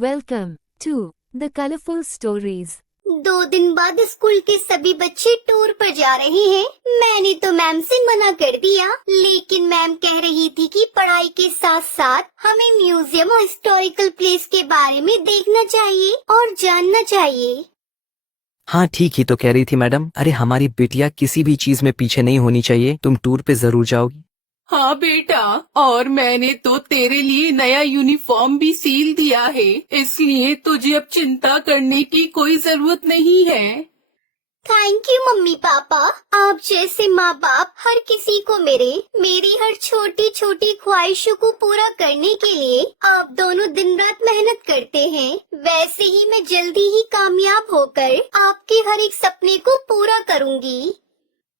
Welcome to the colorful stories. 2 दिन बाद school के सभी बच्चे टूर पर जा रहे हैं। मैंने तो मैम से मना कर दिया, लेकिन मैम कह रही थी कि पढ़ाई के साथ साथ हमें म्यूजियम और हिस्टोरिकल प्लेस के बारे में देखना चाहिए और जानना चाहिए। हाँ ठीक ही तो कह रही थी मैडम। अरे हमारी बेटियां किसी भी चीज में पीछे नहीं होनी चाहिए। तुम टूर पे जरूर जाओगी। हाँ बेटा, और मैंने तो तेरे लिए नया यूनिफॉर्म भी सील दिया है, इसलिए तुझे अब चिंता करने की कोई जरूरत नहीं है। Thank you mummy papa. आप जैसे माँ बाप हर किसी को मेरी हर छोटी छोटी ख्वाहिशों को पूरा करने के लिए आप दोनों दिन रात मेहनत करते हैं। वैसे ही मैं जल्दी ही कामयाब होकर आपके हर एक सपने को पूरा करूँगी।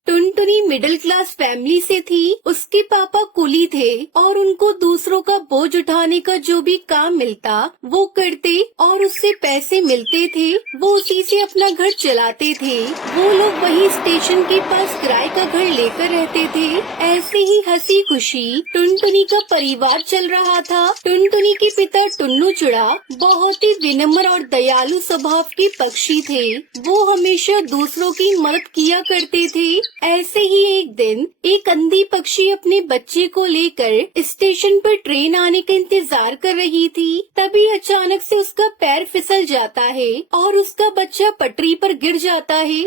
टुनटुनी मिडिल क्लास फैमिली से थी। उसके पापा कुली थे और उनको दूसरों का बोझ उठाने का जो भी काम मिलता वो करते और उससे पैसे मिलते थे। वो उसी से अपना घर चलाते थे। वो लोग वही स्टेशन के पास किराए का घर लेकर रहते थे। ऐसे ही हंसी खुशी टुनटुनी का परिवार चल रहा था। टुनटुनी के पिता टुन्नू चुड़ा बहुत ही विनम्र और दयालु स्वभाव के पक्षी थे। वो हमेशा दूसरों की मदद किया करते थे। ऐसे ही एक दिन एक अंधी पक्षी अपने बच्चे को लेकर स्टेशन पर ट्रेन आने का इंतजार कर रही थी। तभी अचानक से उसका पैर फिसल जाता है और उसका बच्चा पटरी पर गिर जाता है।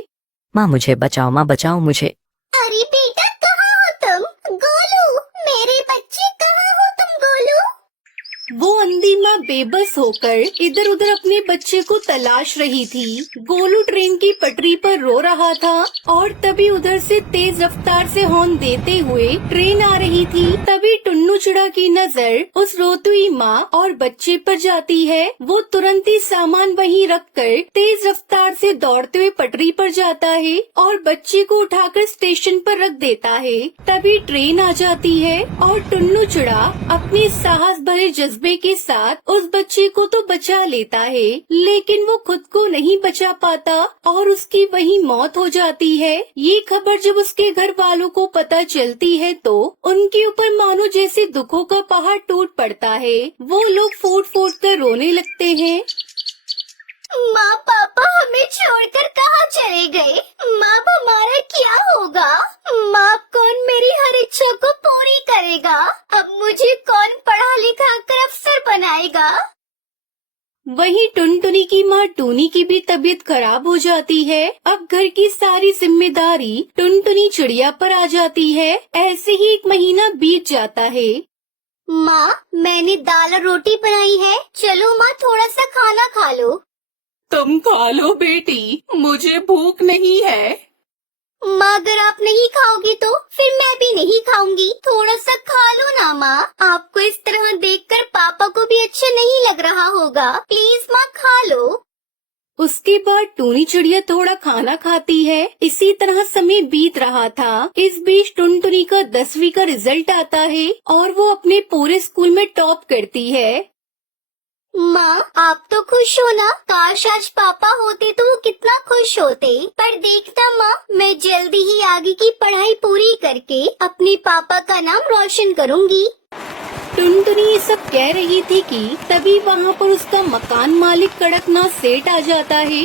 माँ मुझे बचाओ, माँ बचाओ मुझे। अरे बेटा, कहाँ हो तुम? गोलू, मेरे बच्चे कहाँ हो तुम? गोलू। वो अंधी माँ बेबस होकर इधर उधर अपने बच्चे को तलाश रही थी। गोलू ट्रेन की पटरी पर रो रहा था और तभी उधर से तेज रफ्तार से हॉर्न देते हुए ट्रेन आ रही थी। तभी टुन्नू चुड़ा की नजर उस रोती हुई माँ और बच्चे पर जाती है। वो तुरंत ही सामान वहीं रखकर तेज रफ्तार से दौड़ते हुए पटरी पर जाता है और बच्चे को उठाकर स्टेशन पर रख देता है। तभी ट्रेन आ जाती है और टुन्नू चुड़ा अपने साहस भरे जज्बे के साथ उस बच्चे को तो बचा लेता है, लेकिन वो खुद को नहीं बचा पाता और उसकी वहीं मौत हो जाती है। ये खबर जब उसके घर वालों को पता चलती है तो उनके ऊपर मानो जैसे दुखों का पहाड़ टूट पड़ता है। वो लोग फूट फूट कर रोने लगते हैं। माँ पापा हमें छोड़कर कहाँ चले गए? माँ हमारा क्या होगा? माँ कौन मेरी हर इच्छा को पूरी करेगा? अब मुझे कौन पढ़ा लिखा कर अफसर बनाएगा? वहीं टुनटुनी की माँ टूनी की भी तबीयत खराब हो जाती है। अब घर की सारी जिम्मेदारी टुनटुनी चिड़िया पर आ जाती है। ऐसे ही 1 महीना बीत जाता है। माँ, मैंने दाल और रोटी बनाई है, चलो माँ थोड़ा सा खाना खा लो। तुम खा लो बेटी, मुझे भूख नहीं है। माँ अगर आप नहीं खाओगी तो फिर मैं भी नहीं खाऊंगी। थोड़ा सा खा लो ना माँ। आपको इस तरह देखकर पापा को भी अच्छा नहीं लग रहा होगा। प्लीज माँ खा लो। उसके बाद टूनी चिड़िया थोड़ा खाना खाती है। इसी तरह समय बीत रहा था। इस बीच टुनटुनी का 10वीं का रिजल्ट आता है और वो अपने पूरे स्कूल में टॉप करती है। माँ आप तो खुश हो ना? काश आज पापा होते तो वो कितना खुश होते। पर देखना माँ, मैं जल्दी ही आगे की पढ़ाई पूरी करके अपने पापा का नाम रोशन करूँगी। टुनटुनी ये सब कह रही थी कि तभी वहाँ पर उसका मकान मालिक कड़कनाथ सेठ आ जाता है।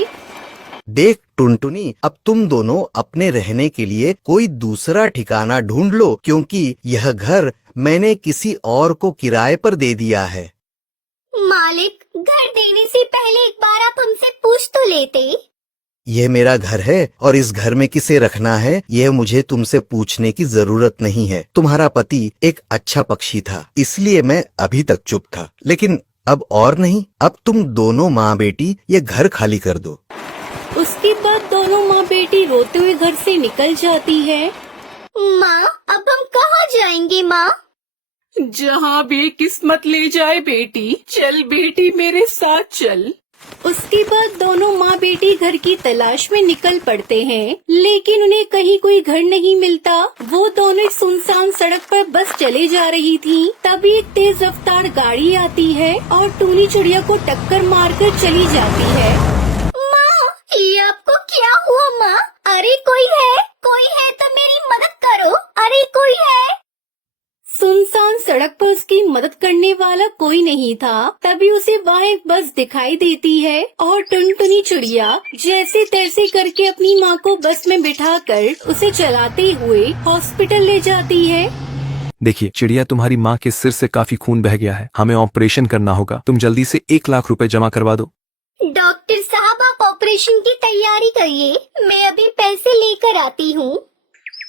देख टुनटुनी, अब तुम दोनों अपने रहने के लिए कोई दूसरा ठिकाना ढूंढ लो, क्योंकि यह घर मैंने किसी और को किराए पर दे दिया है। मालिक, घर देने से पहले एक बार आप हमसे पूछ तो लेते। यह मेरा घर है और इस घर में किसे रखना है यह मुझे तुमसे पूछने की जरूरत नहीं है। तुम्हारा पति एक अच्छा पक्षी था, इसलिए मैं अभी तक चुप था, लेकिन अब और नहीं। अब तुम दोनों माँ बेटी ये घर खाली कर दो। उसके बाद दोनों माँ बेटी रोते हुए घर से निकल जाती है। माँ अब हम कहाँ जाएंगे माँ? जहाँ भी किस्मत ले जाए बेटी। चल बेटी मेरे साथ चल। उसके बाद दोनों माँ बेटी घर की तलाश में निकल पड़ते हैं, लेकिन उन्हें कहीं कोई घर नहीं मिलता। वो दोनों एक सुनसान सड़क पर बस चले जा रही थी। तभी एक तेज रफ्तार गाड़ी आती है और टूनी चिड़िया को टक्कर मारकर चली जाती है। माँ ये आपको क्या हुआ माँ? अरे कोई है तो मेरी मदद करो। अरे कोई है। सुनसान सड़क पर उसकी मदद करने वाला कोई नहीं था। तभी उसे वहाँ एक बस दिखाई देती है और टुनटुनी चिड़िया जैसे तैसे करके अपनी माँ को बस में बिठाकर उसे चलाते हुए हॉस्पिटल ले जाती है। देखिए चिड़िया, तुम्हारी माँ के सिर से काफी खून बह गया है, हमें ऑपरेशन करना होगा। तुम जल्दी से 1 लाख रुपए जमा करवा दो। डॉक्टर साहब, आप ऑपरेशन की तैयारी करिए, मैं अभी पैसे लेकर आती हूँ।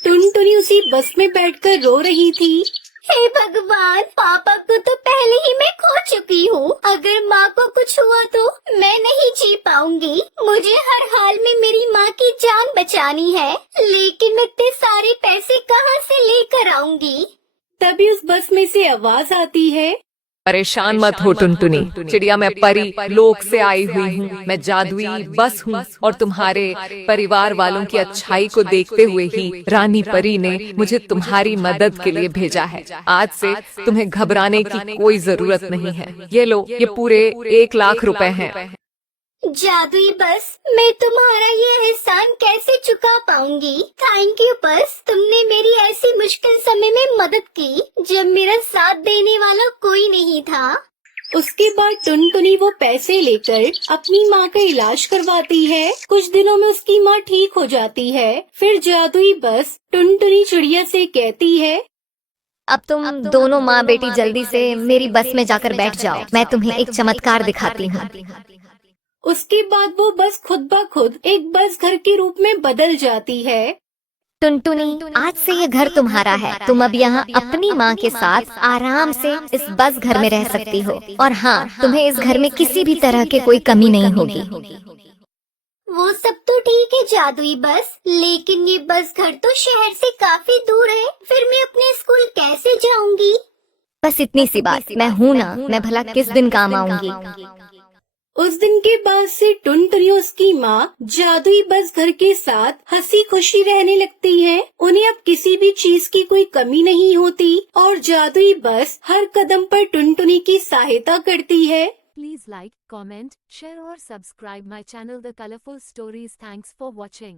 टुनटुनी उसी बस में बैठकर रो रही थी। हे भगवान, पापा को तो पहले ही मैं खो चुकी हूँ। अगर माँ को कुछ हुआ तो मैं नहीं जी पाऊंगी। मुझे हर हाल में मेरी माँ की जान बचानी है, लेकिन मैं इतने सारे पैसे कहाँ से लेकर आऊंगी? तभी उस बस में से आवाज आती है, परेशान मत हो टुनटुनी, चिड़िया मैं परी लोक से आई हुई हूँ। मैं जादुई बस हूँ और तुम्हारे परिवार वालों की अच्छाई को देखते हुए ही रानी परी ने मुझे तुम्हारी मदद के लिए भेजा है। आज से तुम्हें घबराने की कोई जरूरत नहीं है। ये लो, ये पूरे 1 लाख रुपए हैं। जादुई बस, मैं तुम्हारा ये एहसान कैसे चुका पाऊंगी? थैंक यू बस, तुमने मेरी ऐसी मुश्किल समय में मदद की जब मेरा साथ देने वाला कोई नहीं था। उसके बाद टुनटुनी वो पैसे लेकर अपनी माँ का इलाज करवाती है। कुछ दिनों में उसकी माँ ठीक हो जाती है। फिर जादुई बस टुनटुनी चिड़िया से कहती है, अब तुम दोनों माँ बेटी जल्दी से मेरी बस में जाकर बैठ जाओ, मैं तुम्हें एक चमत्कार दिखाती हूँ। उसके बाद वो बस खुद ब खुद एक बस घर के रूप में बदल जाती है। टुनटुनी, आज से ये घर तुम्हारा है। तुम अब यहाँ अपनी माँ के साथ आराम से इस बस घर में रह सकती हो। और हाँ, तुम्हें इस घर में किसी भी तरह की कोई कमी नहीं होगी। वो सब तो ठीक है जादुई बस, लेकिन ये बस घर तो शहर से काफी दूर है। फिर मैं अपने स्कूल कैसे जाऊंगी? बस इतनी सी बात, मैं हूँ ना, मैं भला किस दिन काम आऊंगी। उस दिन के बाद से टुनटुनी और उसकी माँ जादुई बस घर के साथ हंसी खुशी रहने लगती हैं। उन्हें अब किसी भी चीज की कोई कमी नहीं होती और जादुई बस हर कदम पर टुनटुनी की सहायता करती है। Please like, comment, share or subscribe my channel The Colorful Stories. Thanks for watching.